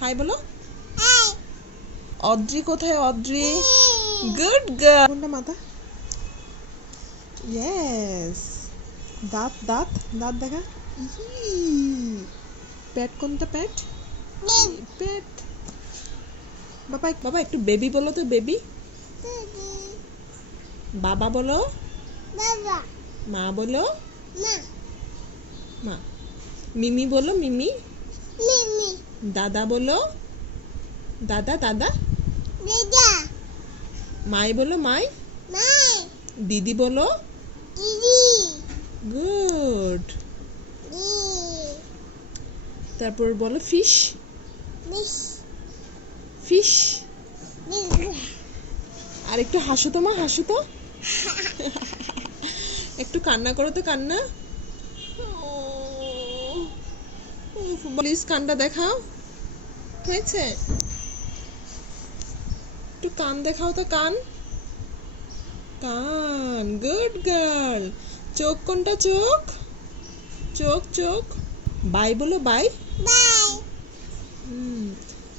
High বলো। অদ্রি কোথায়? Adri good girl. কোনটা মাথা? ইয়েস। দাঁত দাঁত দাঁত দেখা। পেট কোনটা? পেট পেট। বাবা বাবা একটু বেবি বলো তো। বেবি। বাবা বলো। মা বলো। মা। মিমি বলো। মিমি। দাদা বলো। দাদা দাদা। মাই বলো। মাই। দিদি বলো। গুড। তারপর বলো ফিশ। ফিশ। আর একটু হাসো তো মা, হাসো তো। একটু কান্না করো তো, কান্না। প্লিজ কানটা দেখাও। হয়েছে? একটু কান দেখাও তো, কান। কান। Good girl. চোখ কোনটা? চোখ। চোখ চোখ। বাই বলো। বাই।